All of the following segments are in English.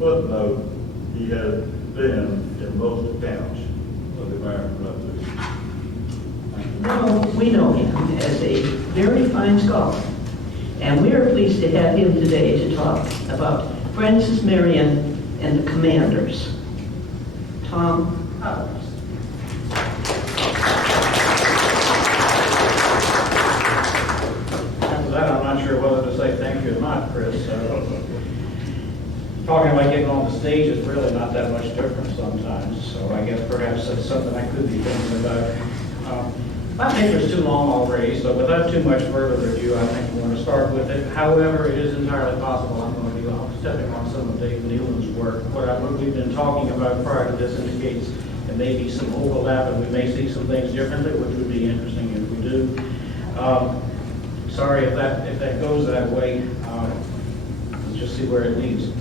footnote, he has been in most accounts of the American Revolution. No, we know him as a very fine scholar. And we are pleased to have him today to talk about Francis Marion and the Commanders. Tom Howard. After that, I'm not sure whether to say thank you or not, Chris. Talking about getting on the stage is really not that much different sometimes, so I guess perhaps that's something I could be thinking about. My paper's too long already, so without too much further review, I think we're going to start with it. However, it is entirely possible I'm going to be stepping on some of Dave Nealon's work. What we've been talking about prior to this indicates there may be some overlap, and we may see some things differently, which would be interesting if we do. Sorry if that goes that way. Let's just see where it leads.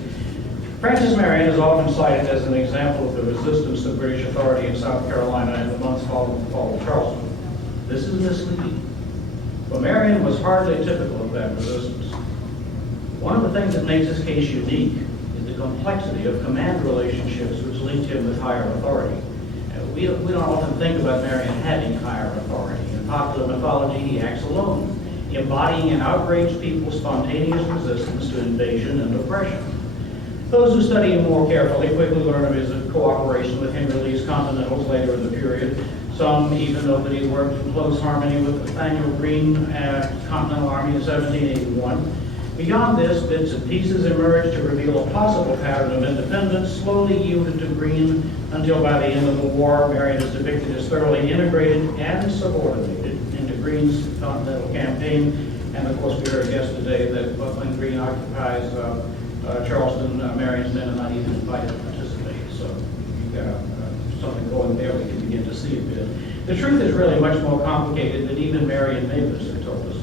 Francis Marion is often cited as an example of the resistance to British authority in South Carolina in the months following the fall of Charleston. This is misleading. But Marion was hardly typical of that resistance. One of the things that makes his case unique is the complexity of command relationships which linked him with higher authority. We don't often think about Marion having higher authority. In popular mythology, he acts alone, embodying an outraged people's spontaneous resistance to invasion and oppression. Those who study him more carefully quickly learn of his cooperation with Henry Lee's Continentals later in the period. Some even know that he worked in close harmony with Nathaniel Greene Continental Army in 1781. Beyond this, bits and pieces emerged to reveal a possible pattern of independence, slowly yielded to Greene until by the end of the war, Marion is depicted as thoroughly integrated and subordinated into Greene's Continental campaign. And of course, we heard yesterday that when Greene occupies Charleston, Marion's men are not even invited to participate. So you've got something going there we can begin to see a bit. The truth is really much more complicated than even Marion neighbors have told us.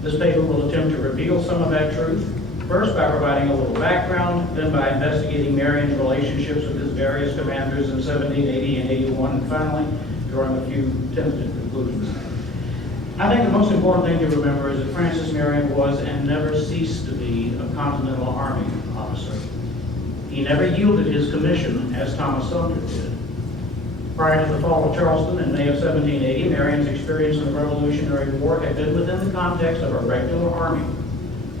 This paper will attempt to reveal some of that truth, first by providing a little background, then by investigating Marion's relationships with his various commanders in 1780 and 81, and finally drawing a few tentative conclusions. I think the most important thing to remember is that Francis Marion was and never ceased to be a Continental Army officer. He never yielded his commission as Thomas Sumter did. Prior to the fall of Charleston in May of 1780, Marion's experience in the Revolutionary War had been within the context of a regular army.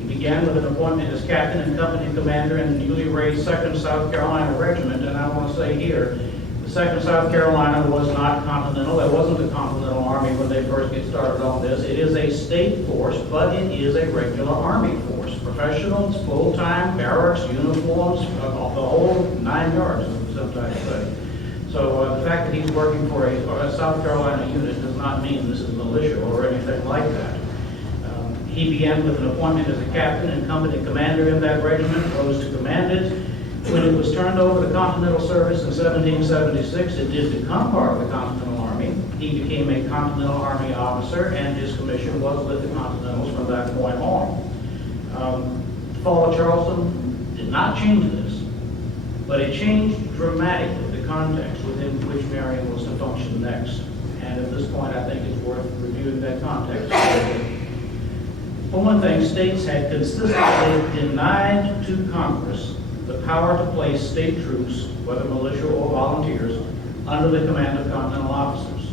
He began with an appointment as captain and company commander in the newly raised 2nd South Carolina Regiment, and I want to say here, the 2nd South Carolina was not Continental. It wasn't the Continental Army when they first get started on this. It is a state force, but it is a regular Army force. Professionals, full-time, barracks, uniforms, the whole 9 yards, as we sometimes say. So the fact that he's working for a South Carolina unit does not mean this is militia or anything like that. He began with an appointment as a captain and company commander in that regiment, rose to command it. When it was turned over to Continental service in 1776, it did become part of the Continental Army. He became a Continental Army officer, and his commission was with the Continentals from that point on. The fall of Charleston did not change this, but it changed dramatically the context within which Marion was to function next. And at this point, I think it's worth reviewing that context. For one thing, states had consistently denied to Congress the power to place state troops, whether militia or volunteers, under the command of Continental officers.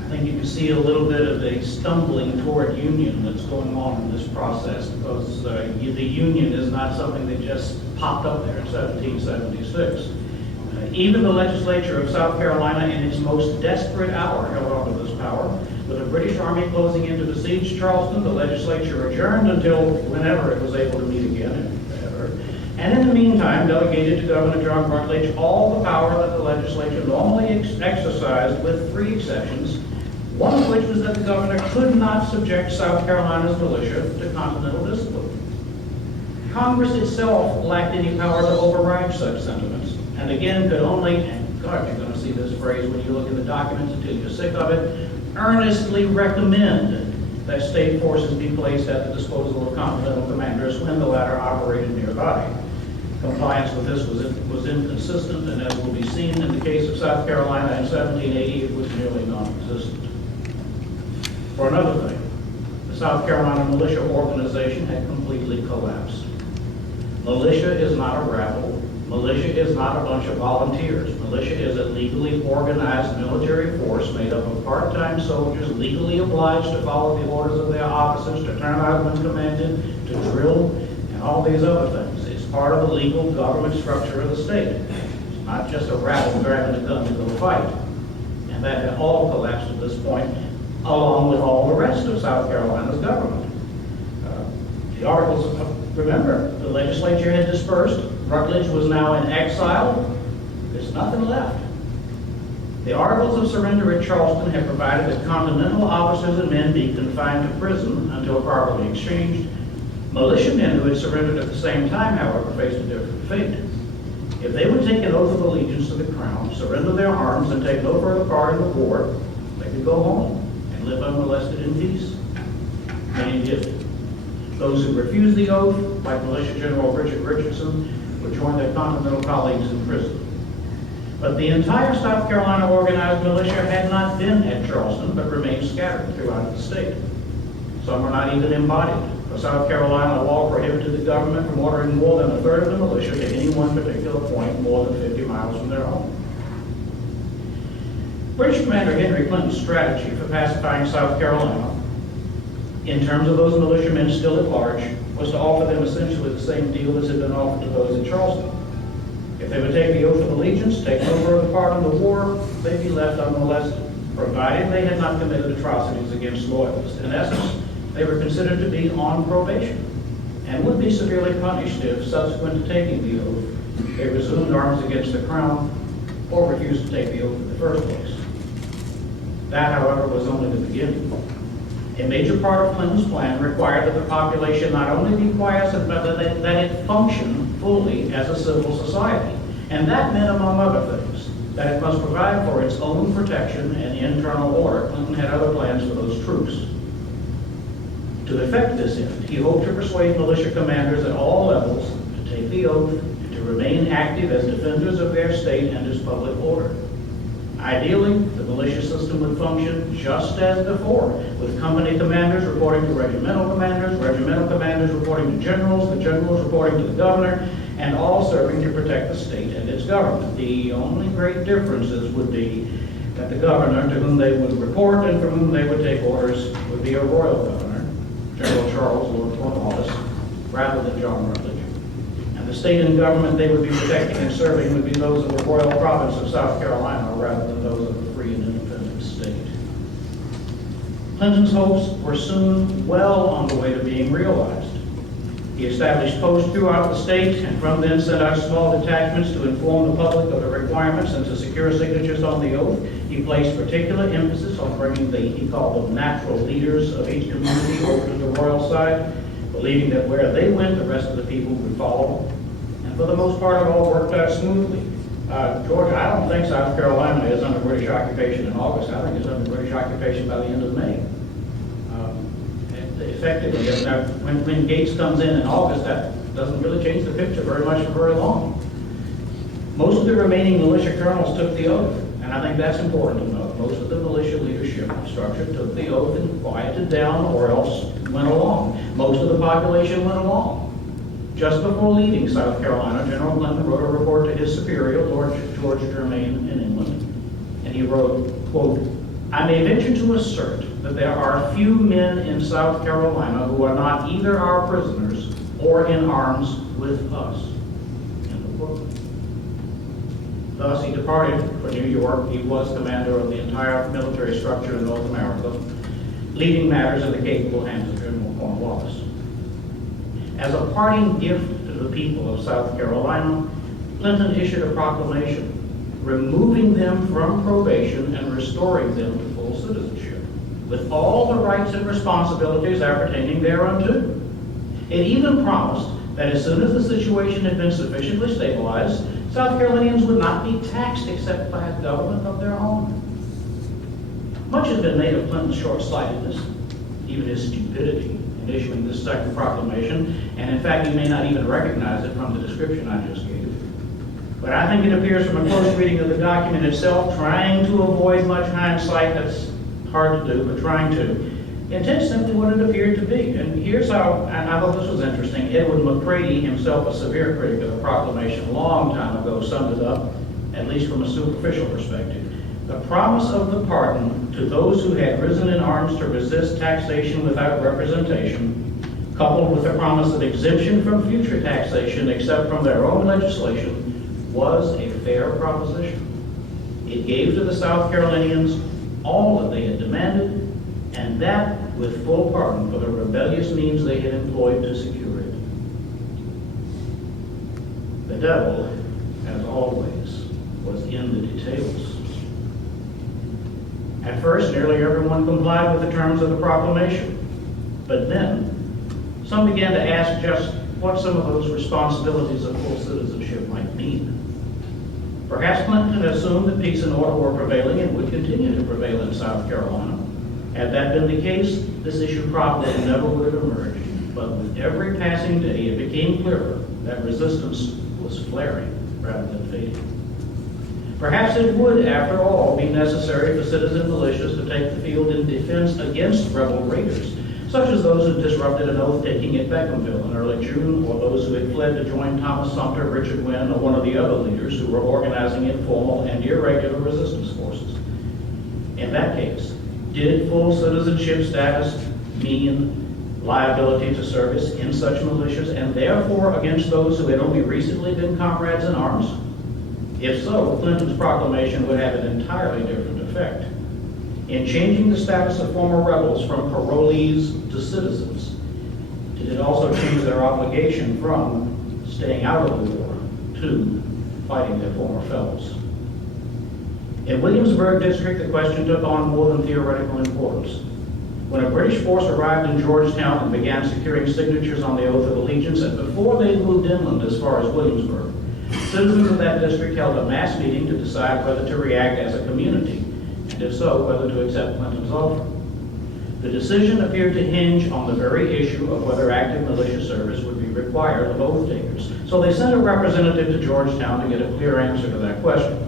I think you can see a little bit of a stumbling toward union that's going on in this process, because the union is not something that just popped up there in 1776. Even the legislature of South Carolina in its most desperate hour held on to this power. With the British Army closing in to besiege Charleston, the legislature adjourned until whenever it was able to meet again, if ever. And in the meantime, delegated to Governor John Rutledge all the power that the legislature normally exercised, with 3 exceptions, one of which was that the governor could not subject South Carolina's militia to Continental discipline. Congress itself lacked any power to override such sentiments, and again could only, and God, you're going to see this phrase when you look in the documents until you're sick of it, earnestly recommend that state forces be placed at the disposal of Continental commanders when the latter operated nearby. Compliance with this was inconsistent, and as will be seen in the case of South Carolina in 1780, it was nearly non-existent. For another thing, the South Carolina militia organization had completely collapsed. Militia is not a rabble. Militia is not a bunch of volunteers. Militia is a legally organized military force made up of part-time soldiers legally obliged to follow the orders of their officers, to turn out when commanded, to drill, and all these other things. It's part of the legal government structure of the state. It's not just a rabble grabbing a gun to go fight. And that had all collapsed at this point, along with all the rest of South Carolina's government. The articles, remember, the legislature had dispersed. Rutledge was now in exile. There's nothing left. The articles of surrender at Charleston had provided that Continental officers and men be confined to prison until properly exchanged. Militiamen who had surrendered at the same time, however, faced a different fate. If they would take an oath of allegiance to the crown, surrender their arms, and take no further part in the war, they could go home and live unmolested in peace. Many did. Those who refused the oath, like Militia General Richard Richardson, would join their Continental colleagues in prison. But the entire South Carolina organized militia had not been at Charleston, but remained scattered throughout the state. Some were not even embodied. For South Carolina, law prohibited the government from ordering more than a third of the militia to any one particular point more than 50 miles from their home. British Commander Henry Clinton's strategy for pacifying South Carolina, in terms of those militiamen still at large, was to offer them essentially the same deal as had been offered to those at Charleston. If they would take the oath of allegiance, take no further part in the war, they'd be left unmolested, provided they had not committed atrocities against loyalists. In essence, they were considered to be on probation and would be severely punished if, subsequent to taking the oath, they resumed arms against the crown or refused to take the oath in the first place. That, however, was only the beginning. A major part of Clinton's plan required that the population not only be quiescent, but that it function fully as a civil society. And that meant, among other things, that it must provide for its own protection and internal order. Clinton had other plans for those troops. To effect this end, he hoped to persuade militia commanders at all levels to take the oath and to remain active as defenders of their state and its public order. Ideally, the militia system would function just as before, with company commanders reporting to regimental commanders reporting to generals, the generals reporting to the governor, and all serving to protect the state and its government. The only great differences would be that the governor to whom they would report and from whom they would take orders would be a royal governor, General Charles Lord Cornwallis, rather than John Rutledge. And the state and government they would be protecting and serving would be those of the royal province of South Carolina rather than those of a free and independent state. Clinton's hopes were soon well on the way to being realized. He established posts throughout the state and from then sent out small detachments to inform the public of the requirements and to secure signatures on the oath. He placed particular emphasis on bringing he called them natural leaders of each community over to the royal side, believing that where they went, the rest of the people would follow. And for the most part, it all worked out smoothly. Georgia, I don't think South Carolina is under British occupation in August. I think it's under British occupation by the end of May. Effectively, when Gates comes in August, that doesn't really change the picture very much for very long. Most of the remaining militia colonels took the oath, and I think that's important to note. Most of the militia leadership structure took the oath and quieted down or else went along. Most of the population went along. Just before leaving South Carolina, General Clinton wrote a report to his superior, Lord George Germain in England, and he wrote, quote, "I may venture to assert that there are few men in South Carolina who are not either our prisoners or in arms with us." End of quote. Thus, he departed for New York. He was commander of the entire military structure in North America, leaving matters in the capable hands of General Cornwallis. As a parting gift to the people of South Carolina, Clinton issued a proclamation removing them from probation and restoring them to full citizenship, with all the rights and responsibilities appertaining thereunto. It even promised that as soon as the situation had been sufficiently stabilized, South Carolinians would not be taxed except by a government of their own. Much has been made of Clinton's short-sightedness, even his stupidity, in issuing this second proclamation, and in fact, you may not even recognize it from the description I just gave. But I think it appears from a close reading of the document itself, trying to avoid much hindsight, that's hard to do, but trying to, Intent simply what it appeared to be. And here's how, and I thought this was interesting. Edward McCready, himself a severe critic of the proclamation a long time ago, summed it up, at least from a superficial perspective. The promise of the pardon to those who had risen in arms to resist taxation without representation, coupled with the promise of exemption from future taxation except from their own legislation, was a fair proposition. It gave to the South Carolinians all that they had demanded, and that with full pardon for the rebellious means they had employed to secure it. The devil, as always, was in the details. At first, nearly everyone complied with the terms of the proclamation, but then some began to ask just what some of those responsibilities of full citizenship might mean. Perhaps Clinton had assumed that peace and order were prevailing and would continue to prevail in South Carolina. Had that been the case, this issue probably never would have emerged. But with every passing day, it became clearer that resistance was flaring rather than fading. Perhaps it would, after all, be necessary for citizen militias to take the field in defense against rebel raiders, such as those who disrupted an oath-taking at Beckhamville in early June, or those who had fled to join Thomas Sumter, Richard Wynn, or one of the other leaders who were organizing informal and irregular resistance forces. In that case, did full citizenship status mean liability to service in such militias, and therefore against those who had only recently been comrades in arms? If so, Clinton's proclamation would have an entirely different effect. In changing the status of former rebels from parolees to citizens, did it also change their obligation from staying out of the war to fighting their former fellows? In Williamsburg District, the question took on more than theoretical importance. When a British force arrived in Georgetown and began securing signatures on the Oath of Allegiance, and before they moved inland as far as Williamsburg, citizens of that district held a mass meeting to decide whether to react as a community, and if so, whether to accept Clinton's offer. The decision appeared to hinge on the very issue of whether active militia service would be required of oath takers. So they sent a representative to Georgetown to get a clear answer to that question.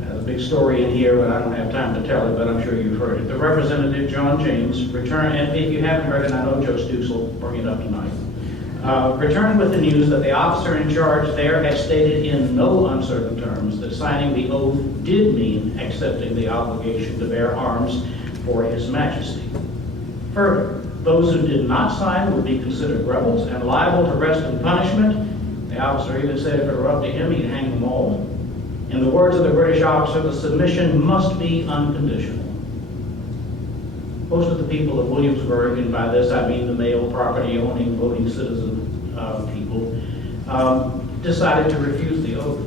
There's a big story in here, but I don't have time to tell it, but I'm sure you've heard it. The representative, John James, returned, and if you haven't heard it, I know Joe Stoops will bring it up tonight, returned with the news that the officer in charge there had stated in no uncertain terms that signing the oath did mean accepting the obligation to bear arms for His Majesty. Further, those who did not sign would be considered rebels and liable to arrest and punishment. The officer even said if it were up to him, he'd hang them all. In the words of the British officer, the submission must be unconditional. Most of the people of Williamsburg, and by this I mean the male property-owning, voting citizen people, decided to refuse the oath.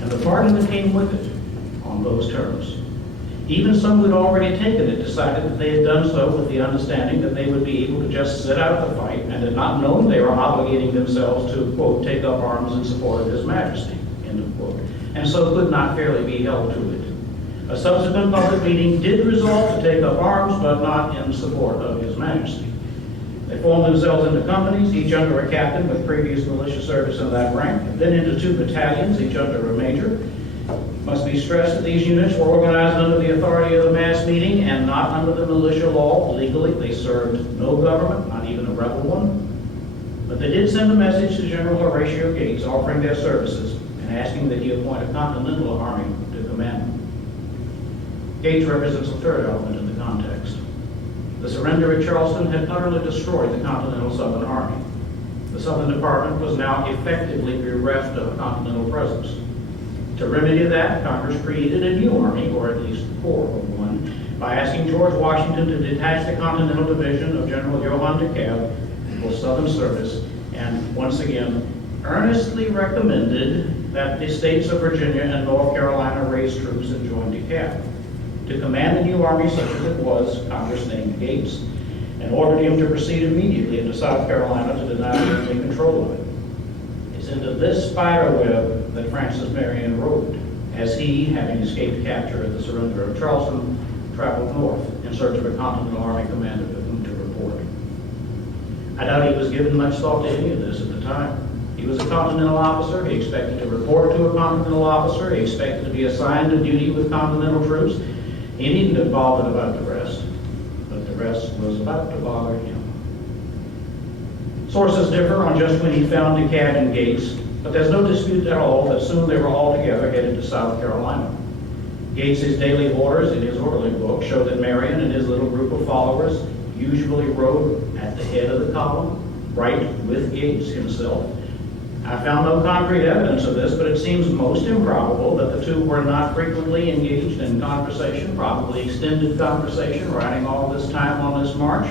And the pardon that came with it on those terms. Even some who had already taken it decided that they had done so with the understanding that they would be able to just sit out the fight and had not known they were obligating themselves to, quote, take up arms in support of His Majesty, end of quote, and so could not fairly be held to it. A subsequent public meeting did resolve to take up arms, but not in support of His Majesty. They formed themselves into companies, each under a captain with previous militia service in that rank, and then into 2 battalions, each under a major. It must be stressed that these units were organized under the authority of the mass meeting and not under the militia law. Legally, they served no government, not even a rebel one. But they did send a message to General Horatio Gates offering their services and asking that he appoint a Continental Army to command them. Gates represents a third element in the context. The surrender at Charleston had utterly destroyed the Continental Southern Army. The Southern Department was now effectively bereft of a continental presence. To remedy that, Congress created a new army, or at least the core of one, by asking George Washington to detach the Continental Division of General Johann DeKalb for Southern service, and once again, earnestly recommended that the states of Virginia and North Carolina raise troops and join DeKalb. To command the new army such as it was, Congress named Gates and ordered him to proceed immediately into South Carolina to deny any control of it. It's into this spider web that Francis Marion rode, as he, having escaped capture at the surrender of Charleston, traveled north in search of a Continental Army commander to whom to report. I doubt he was given much thought to any of this at the time. He was a Continental officer. He expected to report to a Continental officer. He expected to be assigned to duty with Continental troops. He needn't have bothered about the rest. But the address was about to bother him. Sources differ on just when he found DeKalb and Gates, but there's no dispute at all that soon they were all together headed to South Carolina. Gates's daily orders in his orderly book show that Marion and his little group of followers usually rode at the head of the column, right with Gates himself. I found no concrete evidence of this, but it seems most improbable that the two were not frequently engaged in conversation, probably extended conversation, riding all this time on this march.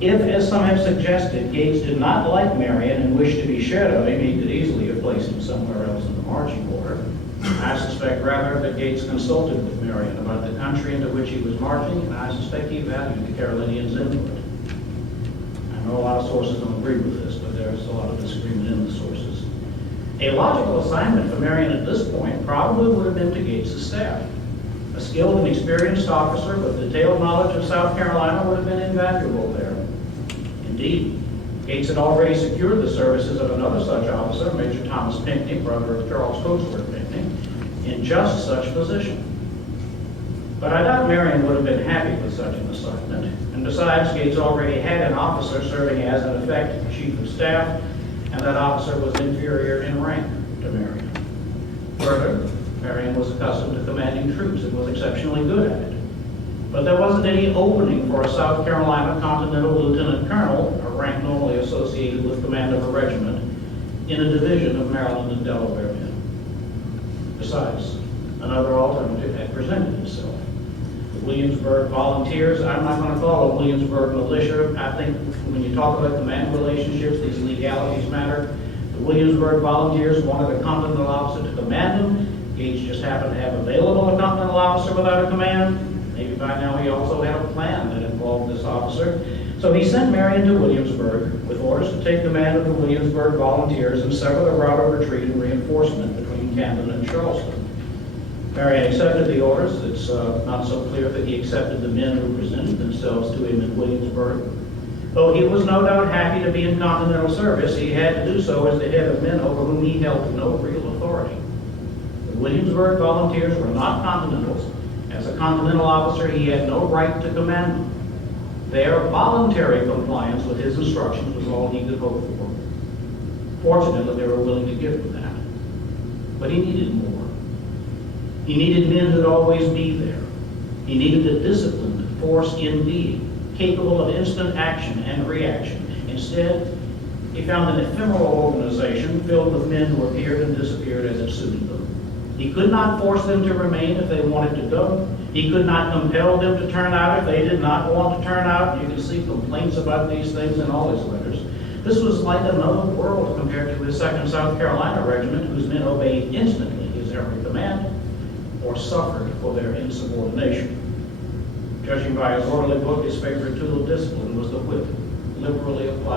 If, as some have suggested, Gates did not like Marion and wished to be shed of him, he could easily have placed him somewhere else in the marching order. I suspect rather that Gates consulted with Marion about the country into which he was marching, and I suspect he valued the Carolinians' input. I know a lot of sources don't agree with this, but there's a lot of disagreement in the sources. A logical assignment for Marion at this point probably would have been to Gates' staff. A skilled and experienced officer with detailed knowledge of South Carolina would have been invaluable there. Indeed, Gates had already secured the services of another such officer, Major Thomas Pinckney, brother of Charles Cotesworth Pinckney, in just such position. But I doubt Marion would have been happy with such an assignment, and besides, Gates already had an officer serving as, in effect, chief of staff, and that officer was inferior in rank to Marion. Further, Marion was accustomed to commanding troops and was exceptionally good at it. But there wasn't any opening for a South Carolina Continental Lieutenant Colonel, a rank normally associated with command of a regiment, in a division of Maryland and Delaware men. Besides, another alternative had presented itself. The Williamsburg Volunteers, I'm not going to call it Williamsburg militia. I think when you talk about command relationships, these legalities matter. The Williamsburg Volunteers wanted a Continental officer to command them. Gates just happened to have available a Continental officer without a command. Maybe by now he also had a plan that involved this officer. So he sent Marion to Williamsburg with orders to take command of the Williamsburg Volunteers and sever the route of retreat and reinforcement between Camden and Charleston. Marion accepted the orders. It's not so clear that he accepted the men who presented themselves to him in Williamsburg. Though he was no doubt happy to be in Continental service, he had to do so as the head of men over whom he held no real authority. The Williamsburg Volunteers were not Continentals. As a Continental officer, he had no right to command them. Their voluntary compliance with his instructions was all he could hope for. Fortunately, they were willing to give him that. But he needed more. He needed men who'd always be there. He needed a disciplined force in being, capable of instant action and reaction. Instead, he found an ephemeral organization filled with men who appeared and disappeared as it suited them. He could not force them to remain if they wanted to go. He could not compel them to turn out if they did not want to turn out. You can see complaints about these things in all his letters. This was like another world compared to his 2nd South Carolina Regiment, whose men obeyed instantly his every command or suffered for their insubordination. Judging by his orderly book, his favorite tool of discipline was the whip, liberally applied.